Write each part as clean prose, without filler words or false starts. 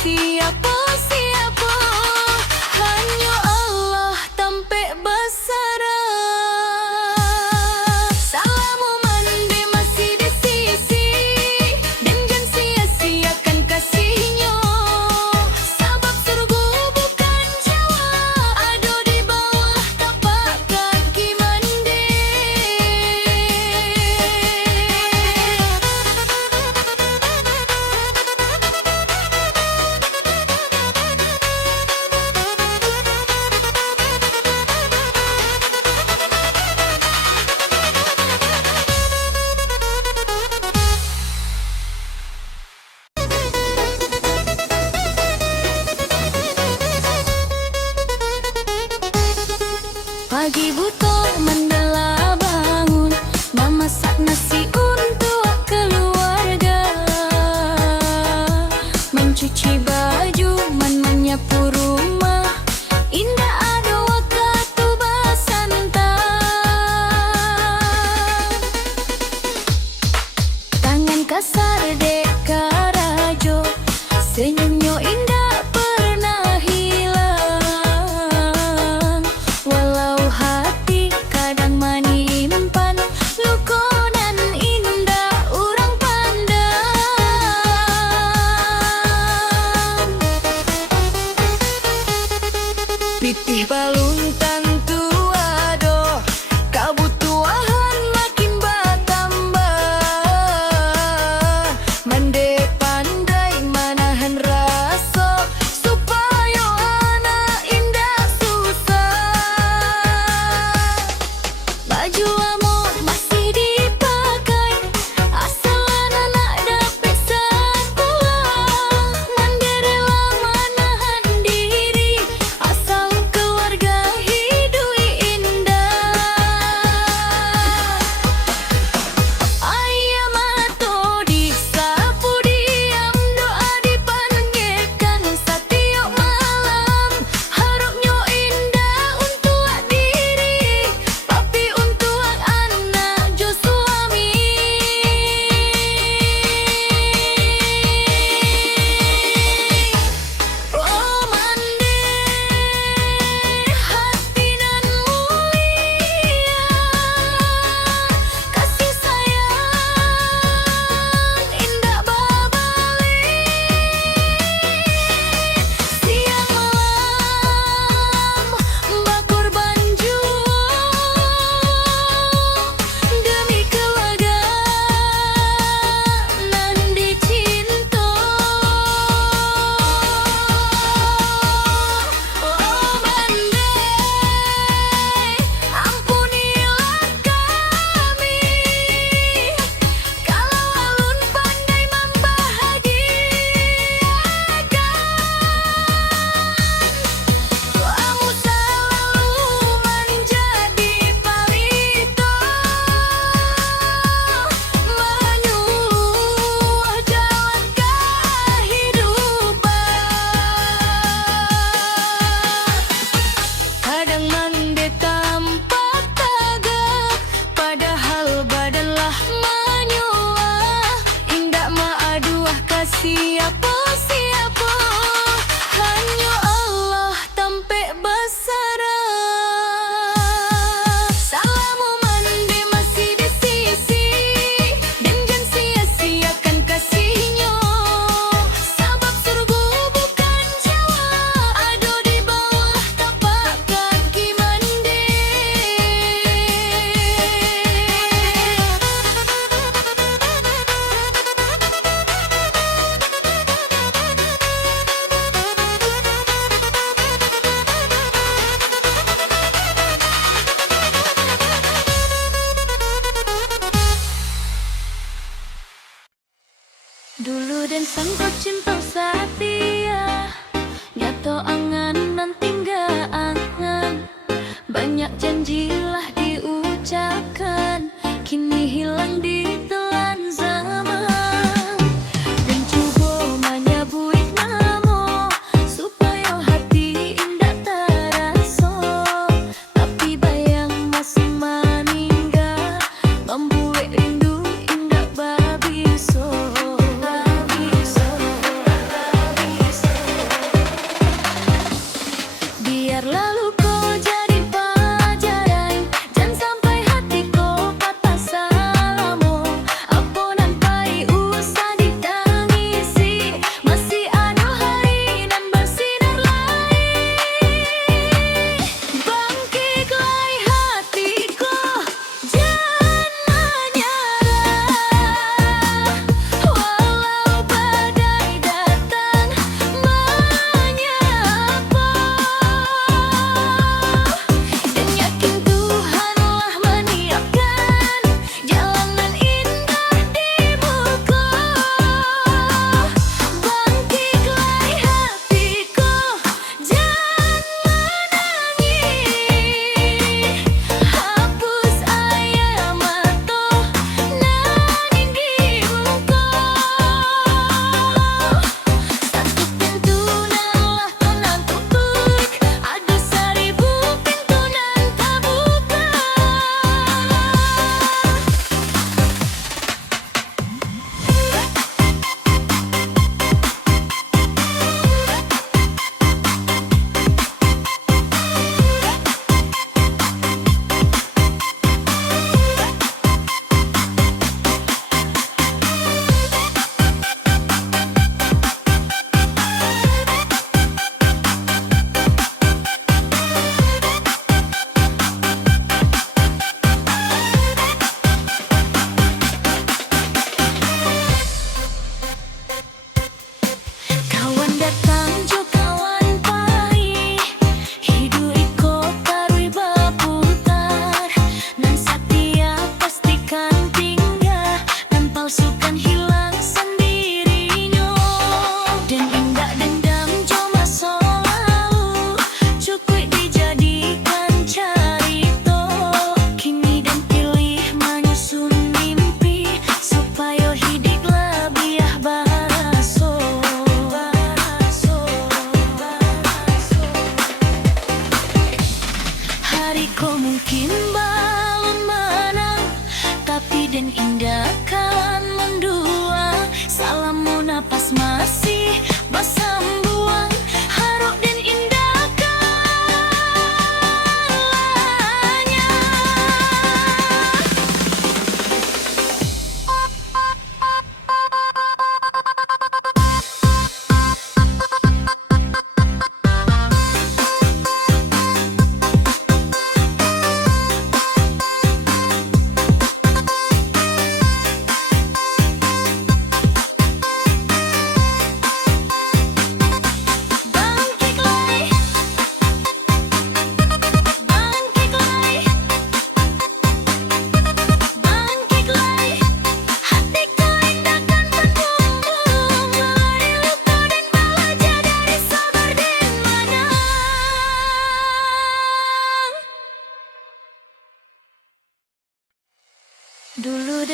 siapa siapa, hanya Allah tampe besara. Salamu mande masih di sisi, dan jangan sia-siakan kasihnya. Sabab surga bukan Jawa, ada di bawah tapak kaki mande. Pagi buta mendelah bangun, memasak nasi untuk keluarga, mencuci baju, menyapu rumah, indah ada waktu basantang. Tangan kasar dek karajo, senyumnya indah pernah hilang. Walau hati kadang menyimpan luka dan indah orang pandang. Pitih balun tentu ada, kebutuhan makin bertambah. Mande pandai menahan rasa, supaya anak indah susah. Baju lama masih dipakai, asal anak dapat sekolah. Mande rela menahan diri, asal keluarga hidup indah. Ayam atau disapu diam, doa dipanjatkan setiap malam. Harapnya indah untuk diri, tapi untuk anak jo suami. Oh mande hati nan mulia, kasih sayang indah babalik. Siang malam berkorban jua demi keluarga nan dicinta. Oh mande ampunilah kami, kalau alun pandai membahagiakan. Doamu selalu menjadi pelita, menyuruh jalan kehidupan. Kadang mande tampak tagak, padahal badanlah menyuah. Indah maaduah kasih siapa siapa, hanya Allah tampe besara. Salamu mande masih di sisi, dan jangan sia-siakan kasihnya. Sabab surga bukan Jawa, ada di bawah tapak kaki mande. Dulu dan sanggup cinta setia, nyata angan nan tinggal angan. Banyak janjilah diucapkan, kini hilang ditelan zaman. Dan cuba menyebut nama, supaya hati indah terasa. Tapi bayang masa meninggal, membuat rindu indah babiso.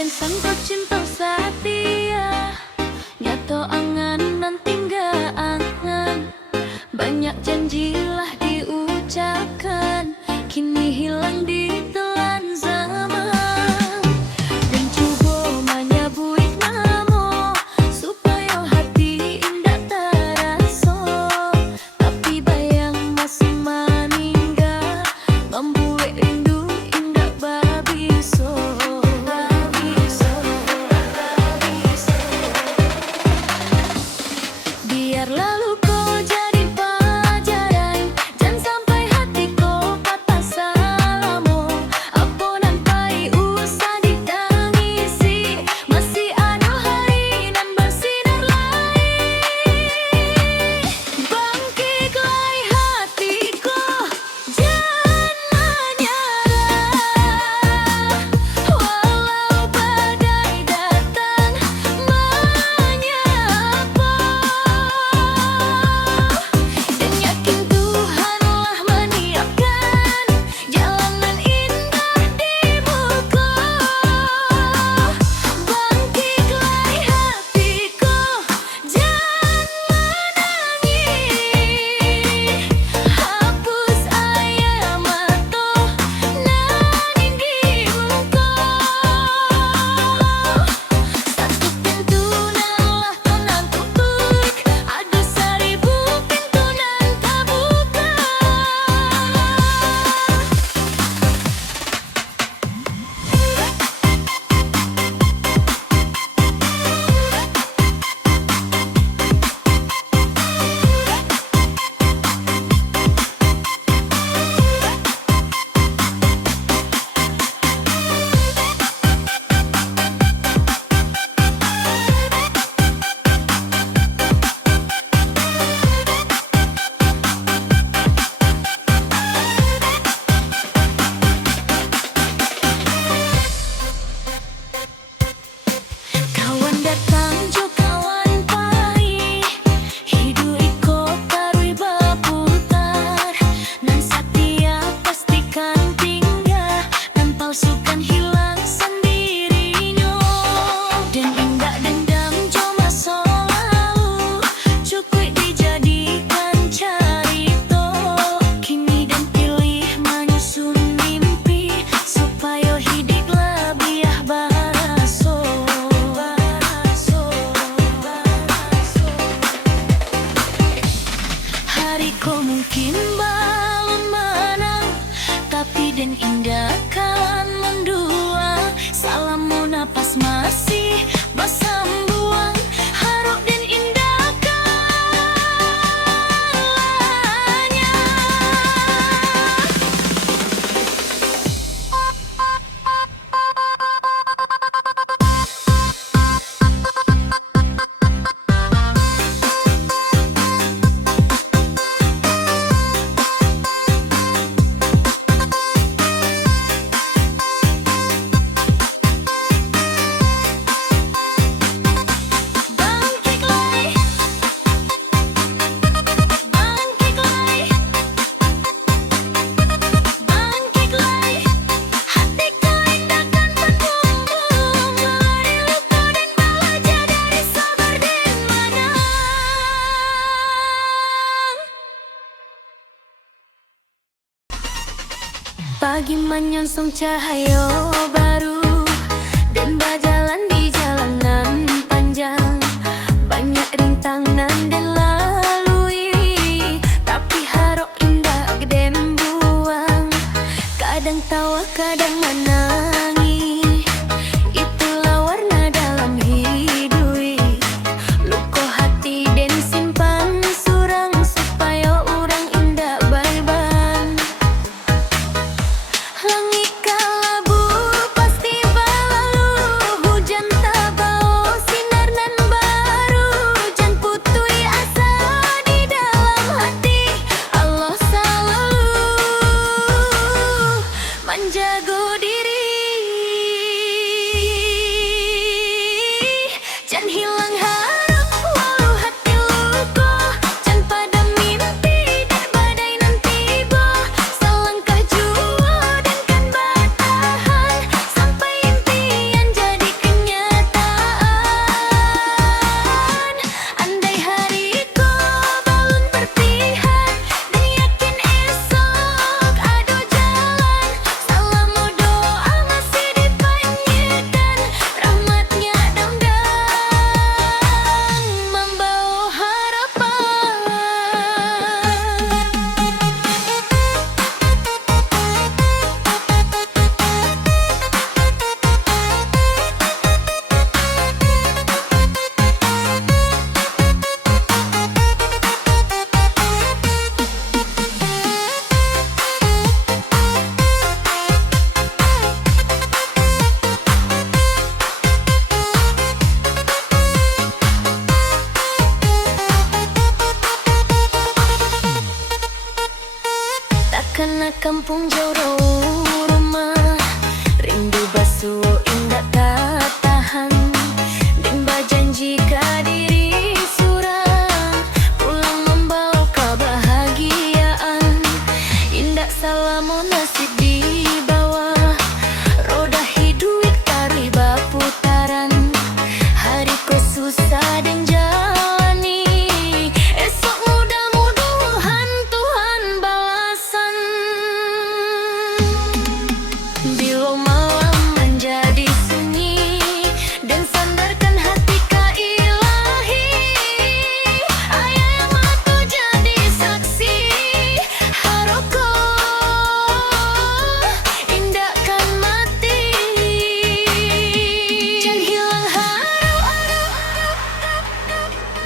dan sanggup cinta setia. Nyato angan nanti nggak angan. Banyak janjilah diucapkan, kini hilang ditelan zaman. Dan coba manyabuik namo, supaya hati indah teraso. Tapi bayang masih maningga, membuat rindu indah babiso. Biar lalu kau jadi pelajaran, jangan sampai hati kau patah salamu. Aponan pai usah ditangisi, masih ada hari nan bersinar lagi. Bangkitlah hatiku, jangan menyerah. Walau badai datang menyapa, dan yakin Tuhanlah menyiapkan jalanan indah di muka. Bangkitlah hatiku, jangan menangis. Hapus air mata nan ingin muka. Satu pintu nanlah tenang tutup, ada seribu pintu nan terbuka. Kawan datang jo kawan pai, hidup iko tarui berputar. Nan setia pastikan tinggal, nan palsukan hilang sendirinya. Dan indah dendam jo masa lalu, cukup dijadikan carito. Kini dan pilih menyusun mimpi, supaya hidup lebih baraso. Hari kau mungkin belum menang, tapi dan indah kan mendua. Salammu napas masih bersambuang, harap dan indahkannya. Pagi menyongsong cahaya baru, dan berjalan di jalanan panjang. Banyak rintangan dan lalui, tapi harap indah geden buang. Kadang tawa kadang menangis, itulah warna dalam hidup. Luka hati dan simpan surang, supaya orang indah baiban. Langit kalabu pasti berlalu, hujan tak bawa sinar nan baru. Jangan putui asa di dalam hati, Allah selalu menjaga diri. Jangan hilang harap walau hati luka, jangan pada mimpi dan badai nan tiba. Selangkah jua dan kan bertahan, sampai impian jadi Takkan kampung jauh rumah, rindu basuh indah tak tahan. Dan berjanji diri surang, pulang membawa kebahagiaan. Indah salamu nasib di bawah, roda hidup tarik berputaran. Hariku susah dan jalani, esok mudah-mudahan Tuhan balasan. Bila malam menjadi sunyi dan sandarkan hati ke ilahi, ayah yang matu jadi saksi. Haroko indahkan mati, jangan hilang harap,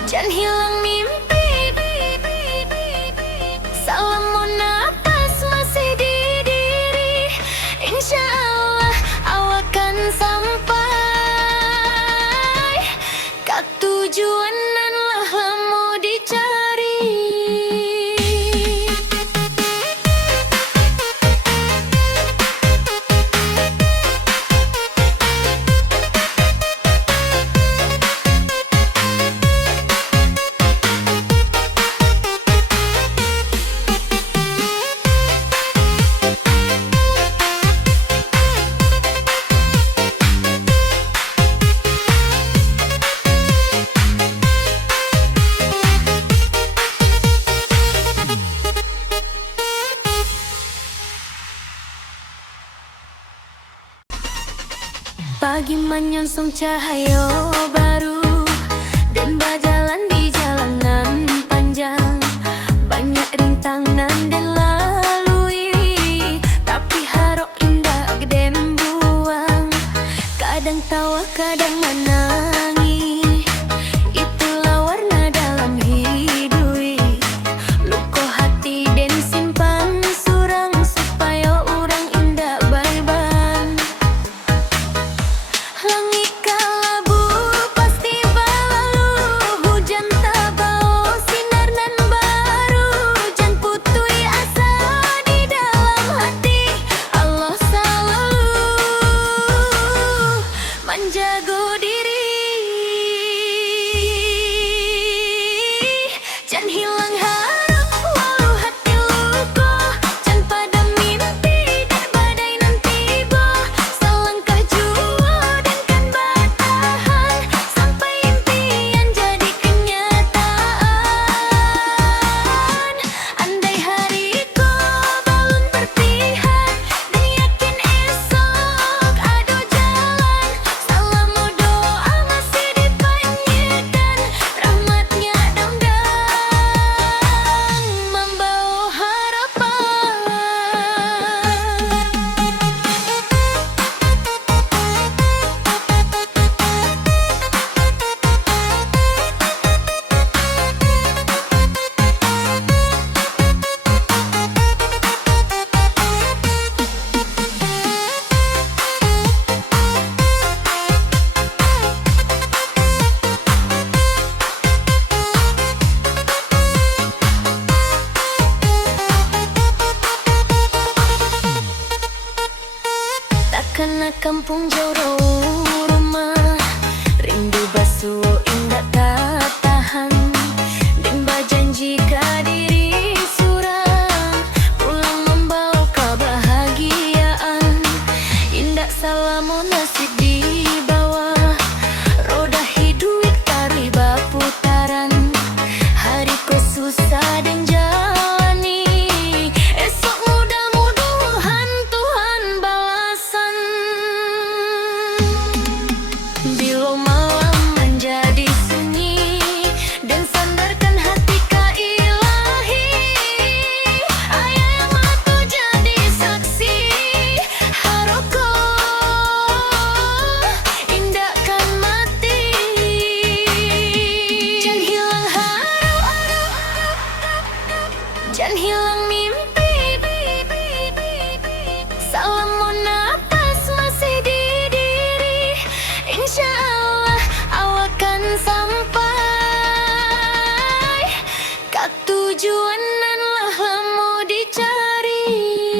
jangan hilang mimpi. Salamu napas masih di diri, insya Allah awak akan sampai ke tujuan dan lah lama dicari. Pagi menyongsong cahaya baru dan berjalan di jalanan panjang. Banyak rintangan dan lalui, tapi harap indah dan buang. Kadang tawa, kadang menangis, itulah warna dalam hidup. Luka hati dan simpan surang, supaya orang indah baiban. Langit kalabu pasti berlalu, hujan tak bawa sinar nan baru. Jangan putui asa di dalam hati, Allah selalu menjaga diri. Jangan hilang harap walau hati luka, jangan pada mimpi dan badai nan tiba. Selangkah jua dan kan bertahan, sampai impian jadi kenyataan. Andai hariku belum berpihak, dan yakin esok ada jalan. Salamu doa masih dipanjatkan, rahmatnya dendam membawa harapan. Takkan kampung jauh rumah, rindu basuh indah tak tahan. Dan berjanji diri surang, pulang membawa kebahagiaan. Indah salamu nasib di bawah, roda hidup tarik berputaran. Hariku susah dan jalani, esok mudah-mudahan Tuhan balasan. Bila malam menjadi sunyi dan sandarkan hati ke ilahi, ayah yang matu jadi saksi. Haroko indahkan mati, jangan hilang harap, jangan hilang mimpi. Salamu napas masih di diri, insya Allah awak akan sampai ke tujuan dan lah lama dicari.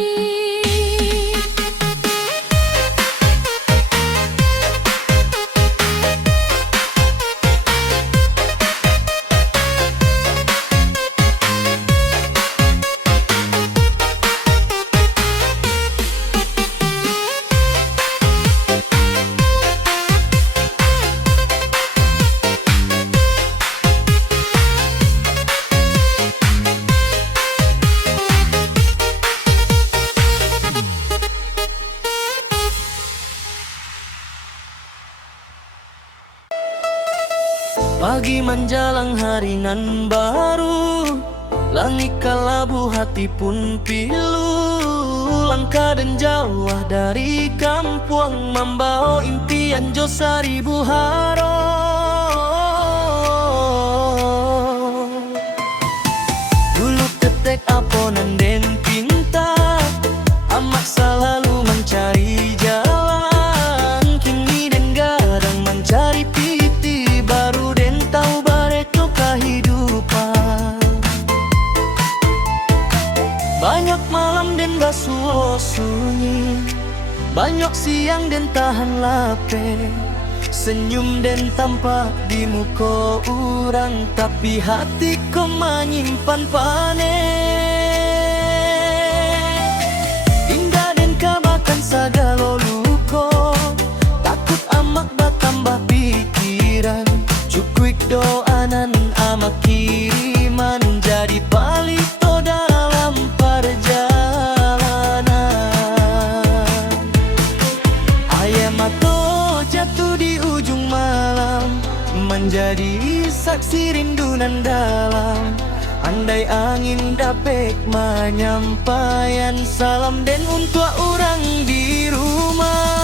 Pagi menjelang hari nan baru, langit kalabu hati pun pilu. Langkah dan jauh dari kampung, membawa impian jo seribu haro. Dulu tetek aponan den pinta, amak selalu mencari jalan. Kini den gadang mencari piti baru, den tahu bareto kehidupan. Banyak malam den basuh sunyi, banyak siang den tahan lapar. Senyum den tampak di muka orang, tapi hati kau menyimpan panen. Indah den kabakan segala luka, takut amak bertambah pikiran. Cukup doa nan amak kiriman, jadi palito dalam perjalanan. Ayam atau jatuh di ujung malam, menjadi saksi rindu nan dalam. Andai angin dapat menyampaikan salam den untuk orang di rumah.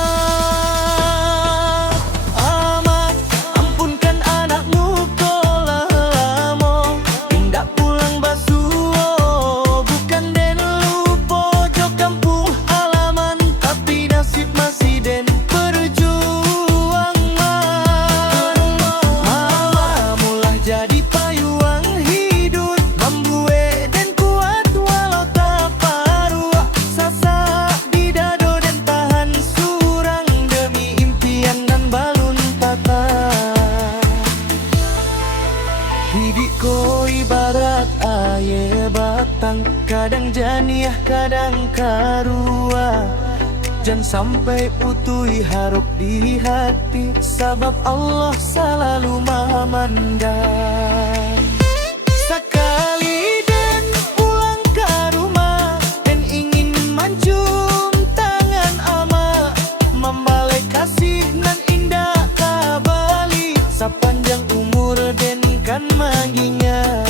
Amat ampunkan anakmu kolah lamo, tindak pulang basuh bukan den lupa jo kampung halaman, tapi nasib masih den berjuang. Mama mulah jadi payuang hidup, membuat den kuat walau tak paru. Sasa di dado den tahan surang, demi impian dan balun patah. Hidup ko ibarat air batang, kadang janiah kadang karua. Jangan sampai putui harap di hati, sebab Allah selalu maha mandang. Sekali den pulang ke rumah, den ingin mencium tangan ama, membalik kasih nan indah kabali, sepanjang umur den kan mengingat.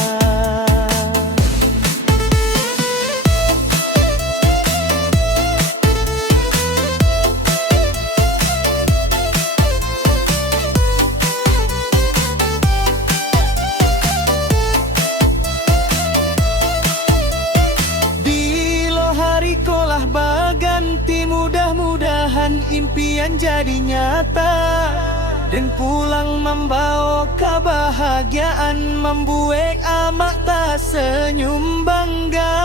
Kolah baganti, mudah-mudahan impian jadi nyata, dan pulang membawa kebahagiaan, membuat amak tak senyum bangga.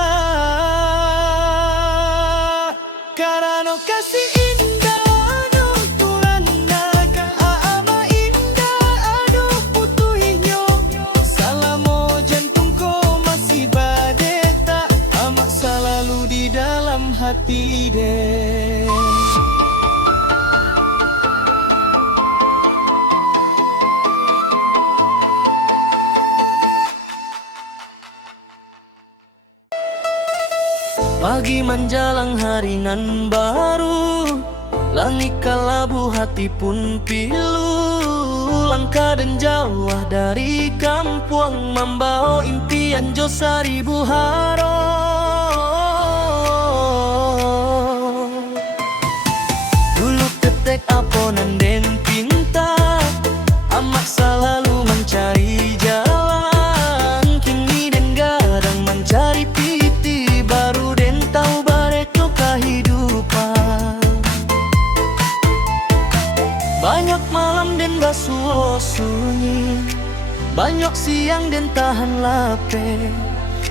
Karena kasih indah anu tulan naga, ama indah anu putuhinyo. Salamo jantung ko masih badeta, amak selalu di dalam hati deh. Pagi menjelang hari nan baru, langit kalabu hati pun pilu. Langkah dan jauh dari kampung, membawa impian jo seribu haro. Dulu tetek aponan den pinta, amak selalu mencari jalan. Kini den gadang mencari piti baru, den tahu bareto kehidupan. Banyak malam den basuh sunyi, banyak siang den tahan lapar.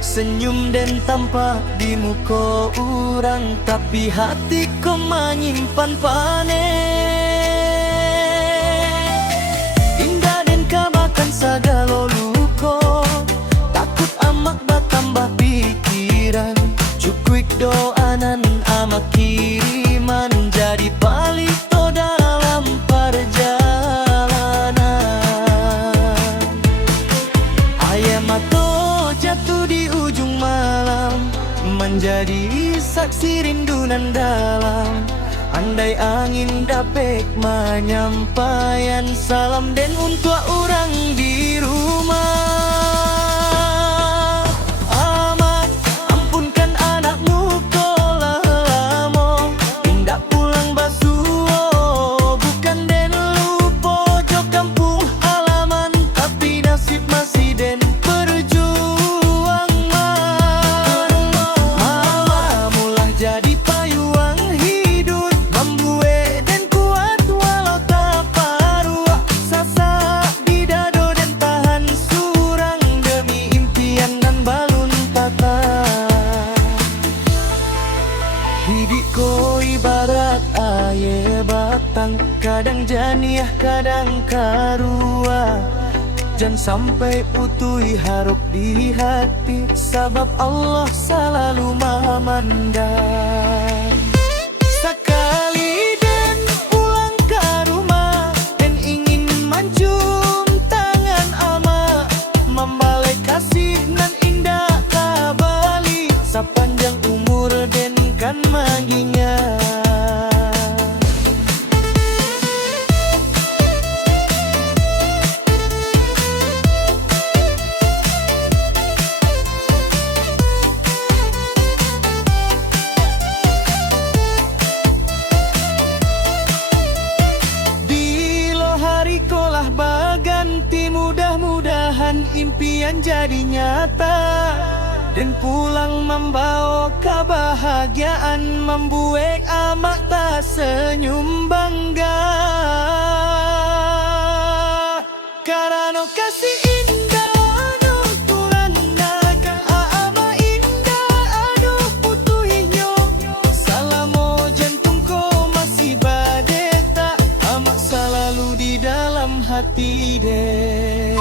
Senyum den tampak di muka orang, tapi hati kau menyimpan panen. Indah den kabakan segala luka, takut amak bertambah pikiran. Cukup doa nan amak kiriman, jadi palito dalam perjalanan. Ayam atau jatuh di ujung malam, menjadi saksi rindu nan dalam. Andai angin dapat menyampaikan salam den untuk orang di kadang karua. Jangan sampai utui harap di hati, sebab Allah selalu maha mandang. Sekali dan pulang ke rumah, dan ingin mencium tangan ama, membalai kasih nan indah kabali, sepanjang umur dan kan mengingat. Kolah baganti, mudah-mudahan impian jadi nyata, dan pulang membawa kebahagiaan, membuat amak tak senyum bangga. Karena kasih indah anu tulanda, ama indah anu putuhinyo, salamo jantung ko masih badeta, amak selalu di dalam hati deh.